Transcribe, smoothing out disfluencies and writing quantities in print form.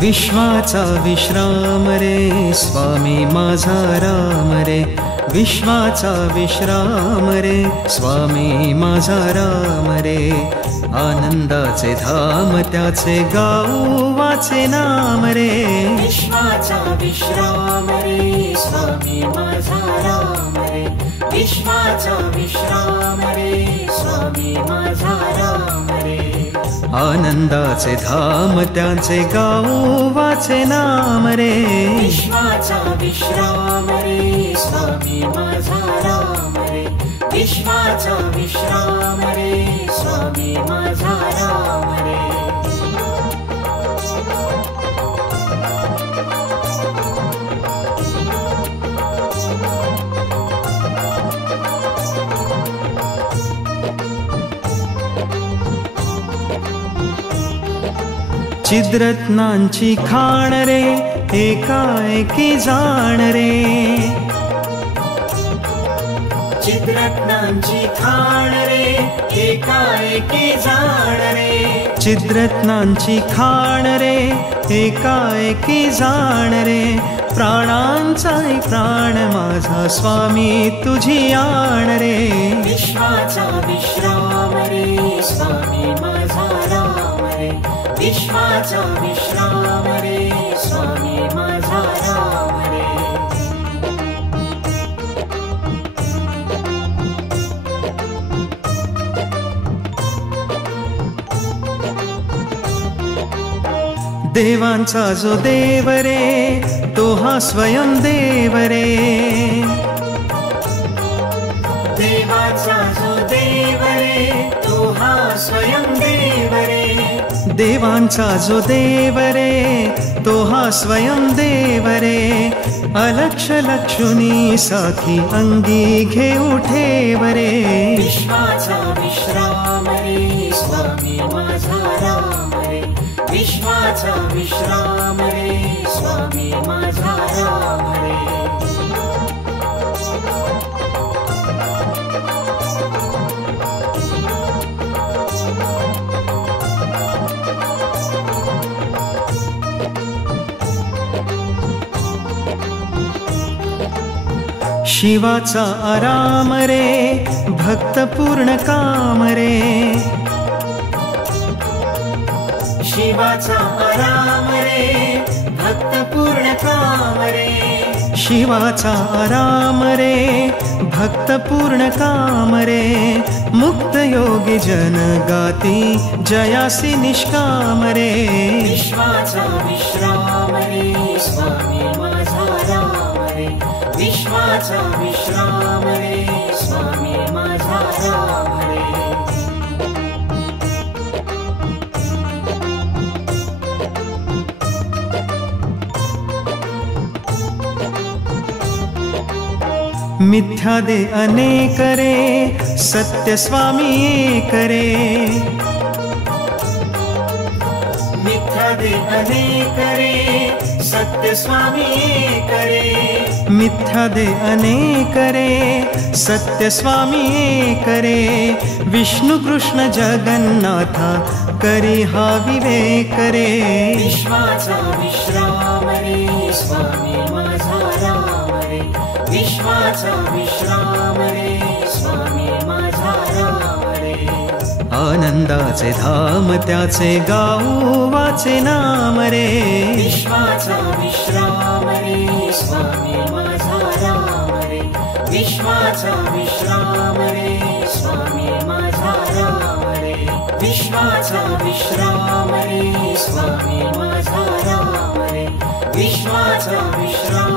विश्वाचा विश्राम रे स्वामी माझा राम रे, विश्वाचा विश्राम रे स्वामी माझा राम रे, आनंदाचे धाम त्याचे गाऊ वाचे नाम रे, विश्वाचा विश्राम रे स्वामी माझा राम रे, विश्वाचा विश्राम रे स्वामी माझा राम रे, आनंदाचे धाम त्याचे गाऊ वाचे नाम रे, विश्वाचा विश्राम रे स्वामी माझा राम रे, विश्वाचा विश्राम रे स्वामी माझा राम रे. चिद्रत्नांची खाण रे एकाएकी जाण रे, चिद्रत्नांची खाण रे एकाएकी जाण रे, चिद्रत्नांची खाण रे एकाएकी जाण रे, प्राणांचा प्राण माझा स्वामी तुझी आण रे, विश्वाचा विश्राम रे स्वामी माझा राम रे, विश्वाचा विश्राम रे स्वामी माझा राम रे. देवांचा जो देव रे तो हा स्वयं देव रे, देवाचा जो देव रे तो हा स्वयं देव रे, देवांचा जो देव रे तो हा स्वयं देव रे, अलक्ष लक्षुनी साखी अंगी घेऊ ठेव रे, विश्वाचा विश्राम रे स्वामी माझा राम रे, विश्वाचा विश्राम रे स्वामी माझा राम रे. शिवाचा आराम रे भक्त पूर्ण काम रे, शिवाचा आराम रे भक्त पूर्ण काम रे, शिवाचा आराम रे भक्त पूर्ण काम रे, मुक्त योगी जन गाती जयासी निष्काम रे, विश्वाचा विश्राम रे स्वामी माझा राम रे, विश्वाचा विश्राम रे स्वामी माझा राम रे. मिथ्या दे अनेक रे सत्य स्वामी एक रे, मिथ्या दे अनेक रे सत्य स्वामी एक रे, मिथ्या दे अनेक रे सत्य स्वामी एक रे, विष्णु कृष्ण जगन्नाथा करी हा विवेक रे, विश्वाचा विश्राम रे स्वामी माझा राम रे, विश्वाचा विश्राम रे स्वामी माझा राम रे. आनंदाचे धाम त्याचे गाऊ वाचे नाम रे, विश्वाचा विश्राम रे स्वामी माझा राम रे, विश्वाचा विश्राम रे स्वामी माझा राम रे, विश्वाचा विश्राम रे स्वामी माझा राम रे, विश्वाचा विश्राम